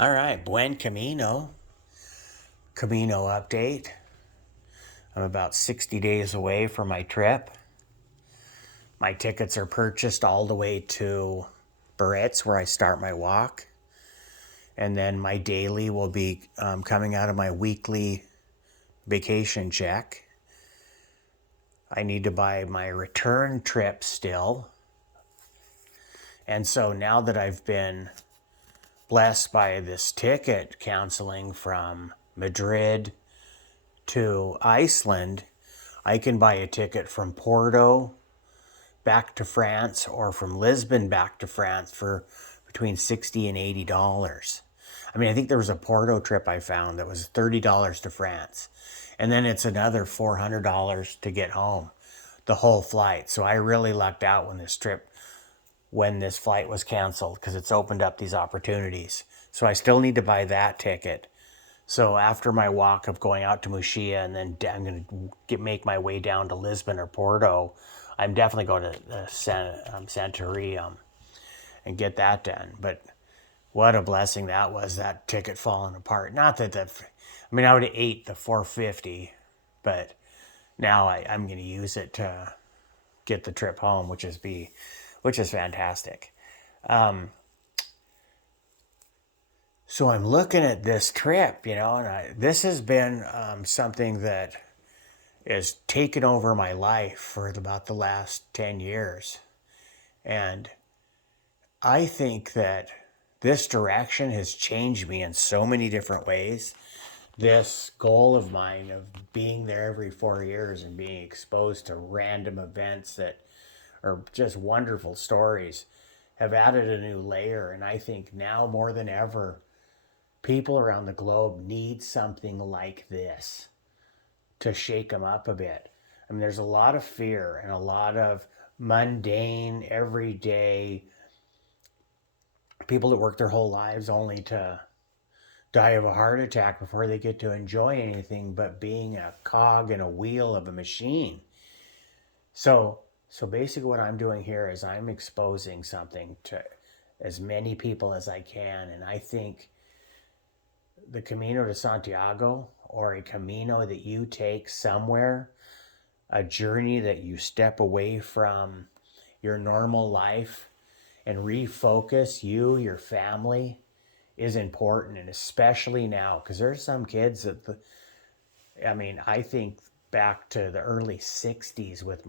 All right, buen camino. Camino update. I'm about 60 days away from my trip. My tickets are purchased all the way to Barrett's, where I start my walk. And then my daily will be coming out of my weekly vacation check. I need to buy my return trip still. And so now that I've been blessed by this ticket counseling from Madrid to Iceland, I can buy a ticket from Porto back to France or from Lisbon back to France for between $60 and $80. I mean, I think there was a Porto trip I found that was $30 to France. And then it's another $400 to get home, the whole flight. So I really lucked out when this flight was canceled, because it's opened up these opportunities. So I still need to buy that ticket. So after my walk of going out to Muxia, and then I'm going to make my way down to Lisbon or Porto, I'm definitely going to Santorini and get that done. But what a blessing that was, that ticket falling apart. Not that I would have ate the 450, but now I'm going to use it to get the trip home, which is fantastic. So I'm looking at this trip, and this has been something that has taken over my life for about the last 10 years. And I think that this direction has changed me in so many different ways. This goal of mine of being there every 4 years and being exposed to random events that are just wonderful stories have added a new layer. And I think now more than ever, people around the globe need something like this to shake them up a bit. I mean, there's a lot of fear and a lot of mundane, everyday people that work their whole lives only to die of a heart attack before they get to enjoy anything but being a cog in a wheel of a machine. So basically what I'm doing here is I'm exposing something to as many people as I can. And I think the Camino de Santiago, or a Camino that you take somewhere, a journey that you step away from your normal life and refocus you, your family, is important. And especially now, because there's some kids I think back to the early 60s with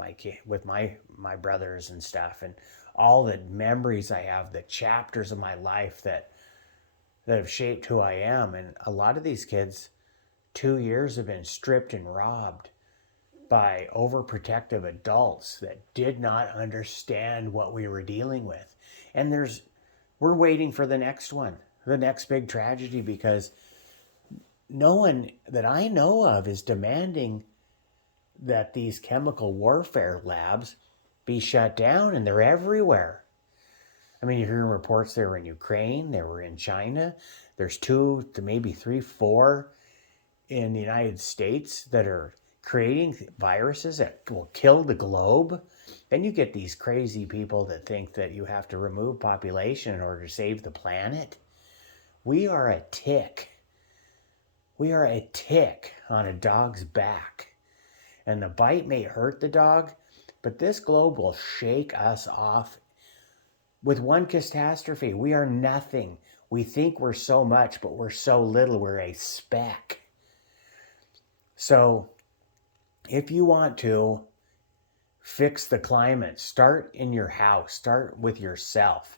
my brothers and stuff, and all the memories I have, the chapters of my life that have shaped who I am. And a lot of these kids, 2 years have been stripped and robbed by overprotective adults that did not understand what we were dealing with. And we're waiting for the next one, the next big tragedy, because no one that I know of is demanding that these chemical warfare labs be shut down, and they're everywhere. I mean, you're hearing reports they were in Ukraine, they were in China. There's 2 to maybe 3, 4 in the United States that are creating viruses that will kill the globe. Then you get these crazy people that think that you have to remove population in order to save the planet. We are a tick. We are a tick on a dog's back. And the bite may hurt the dog, but this globe will shake us off with one catastrophe. We are nothing. We think we're so much, but we're so little. We're a speck. So if you want to fix the climate, start in your house. Start with yourself.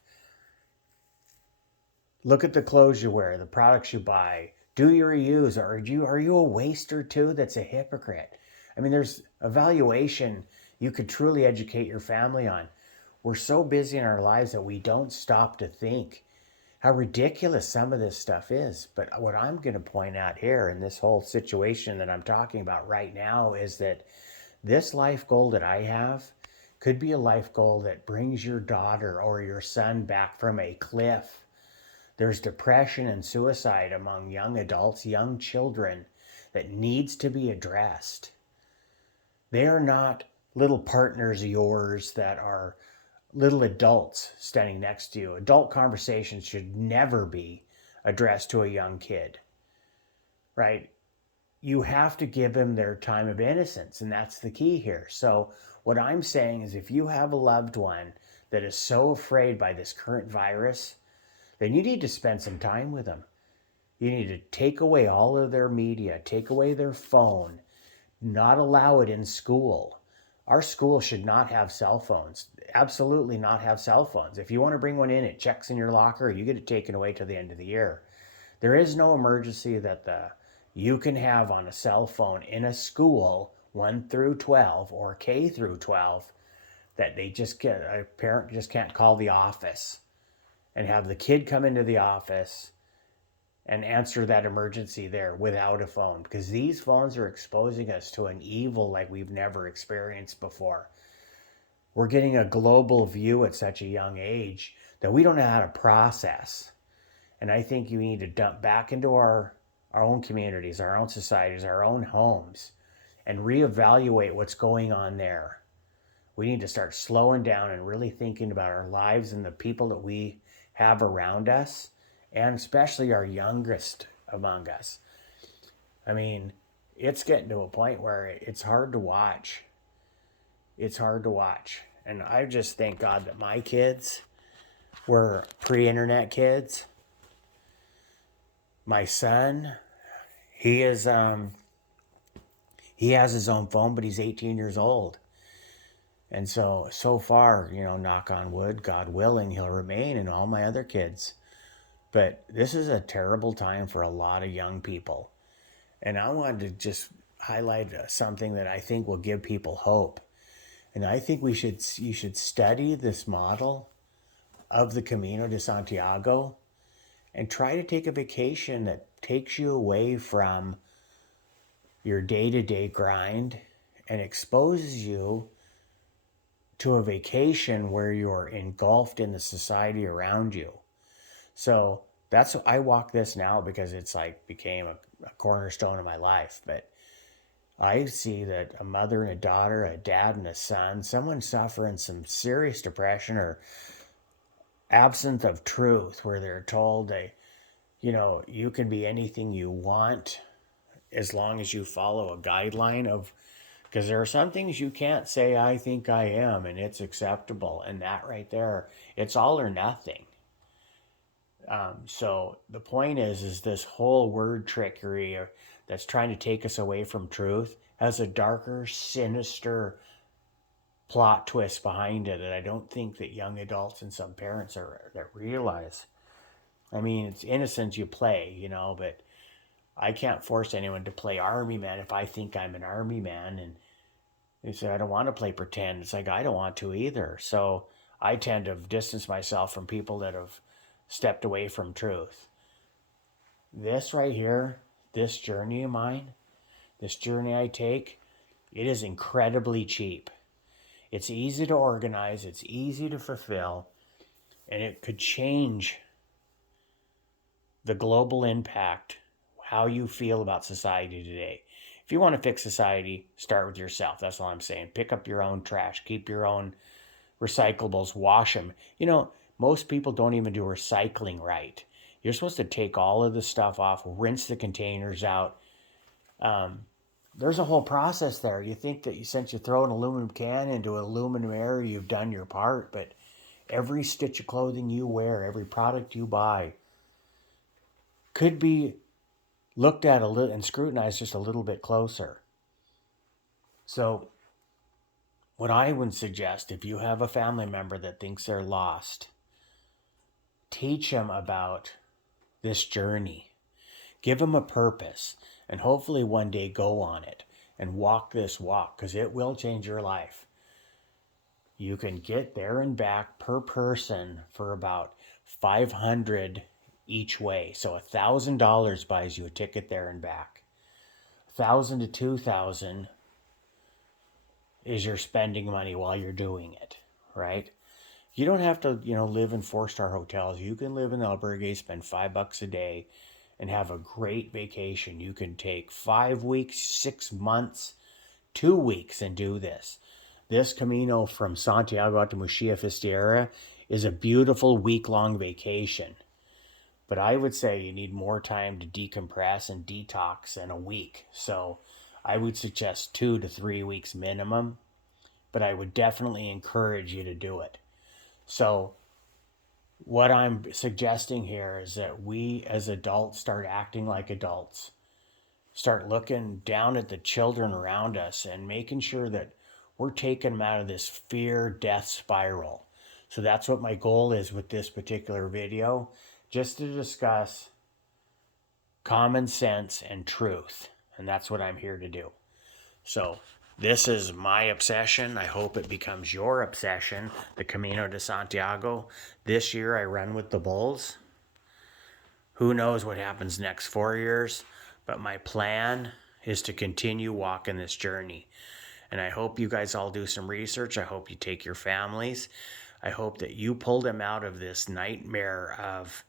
Look at the clothes you wear, the products you buy. Do your reuse. Are you a waster too that's a hypocrite? I mean, there's evaluation you could truly educate your family on. We're so busy in our lives that we don't stop to think how ridiculous some of this stuff is. But what I'm going to point out here in this whole situation that I'm talking about right now is that this life goal that I have could be a life goal that brings your daughter or your son back from a cliff. There's depression and suicide among young adults, young children, that needs to be addressed. They are not little partners of yours that are little adults standing next to you. Adult conversations should never be addressed to a young kid, right? You have to give them their time of innocence, and that's the key here. So what I'm saying is, if you have a loved one that is so afraid by this current virus, then you need to spend some time with them. You need to take away all of their media, take away their phone, not allow it in school. Our school should not have cell phones. Absolutely not have cell phones. If you want to bring one in, it checks in your locker, you get it taken away till the end of the year. There is no emergency that you can have on a cell phone in a school 1 through 12 or K through 12 that a parent just can't call the office and have the kid come into the office and answer that emergency there without a phone, because these phones are exposing us to an evil like we've never experienced before. We're getting a global view at such a young age that we don't know how to process. And I think you need to dump back into our own communities, our own societies, our own homes, and reevaluate what's going on there. We need to start slowing down and really thinking about our lives and the people that we have around us, and especially our youngest among us. I mean, it's getting to a point where it's hard to watch. It's hard to watch. And I just thank God that my kids were pre-internet kids. My son, he has his own phone, but he's 18 years old. And so far, knock on wood, God willing, he'll remain, and all my other kids. But this is a terrible time for a lot of young people. And I wanted to just highlight something that I think will give people hope. And I think you should study this model of the Camino de Santiago and try to take a vacation that takes you away from your day-to-day grind and exposes you to a vacation where you're engulfed in the society around you. So I walk this now because it's like became a cornerstone of my life. But I see that a mother and a daughter, a dad and a son, someone suffering some serious depression or absence of truth, where they're told you can be anything you want as long as you follow a guideline of, because there are some things you can't say, I think I am, and it's acceptable. And that right there, it's all or nothing. So the point is this whole word trickery that's trying to take us away from truth has a darker, sinister plot twist behind it that I don't think that young adults and some parents that realize. I mean, it's innocent, you play, but I can't force anyone to play army man if I think I'm an army man. And they say, I don't want to play pretend. It's like, I don't want to either. So I tend to distance myself from people that have stepped away from truth. This right here, this journey of mine, this journey I take, it is incredibly cheap. It's easy to organize, it's easy to fulfill, and it could change the global impact, how you feel about society today. If you want to fix society, start with yourself. That's all I'm saying. Pick up your own trash, keep your own recyclables, wash them. Most people don't even do recycling right. You're supposed to take all of the stuff off, rinse the containers out. There's a whole process there. You think that since you throw an aluminum can into an aluminum area, you've done your part, but every stitch of clothing you wear, every product you buy could be looked at a little and scrutinized just a little bit closer. So what I would suggest, if you have a family member that thinks they're lost, teach them about this journey. Give them a purpose, and hopefully one day go on it and walk this walk, because it will change your life. You can get there and back per person for about $500 each way. So $1,000 buys you a ticket there and back. $1,000 to $2,000 is your spending money while you're doing it, right? You don't have to, live in 4-star hotels. You can live in Albergue, spend $5 a day, and have a great vacation. You can take 5 weeks, 6 months, 2 weeks and do this. This Camino from Santiago out to Muxía Fisterra is a beautiful week-long vacation. But I would say you need more time to decompress and detox in a week. So I would suggest 2 to 3 weeks minimum, but I would definitely encourage you to do it. So what I'm suggesting here is that we as adults start acting like adults, start looking down at the children around us and making sure that we're taking them out of this fear death spiral. So that's what my goal is with this particular video, just to discuss common sense and truth. And that's what I'm here to do. So this is my obsession. I hope it becomes your obsession, the Camino de Santiago. This year I run with the bulls. Who knows what happens next 4 years, but my plan is to continue walking this journey. And I hope you guys all do some research. I hope you take your families. I hope that you pull them out of this nightmare of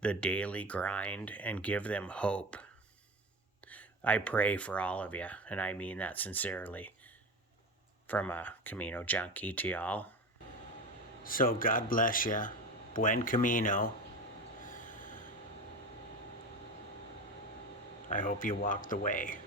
the daily grind and give them hope. I pray for all of you, and I mean that sincerely. From a Camino Junkie to y'all. So God bless you. Buen Camino. I hope you walk the way.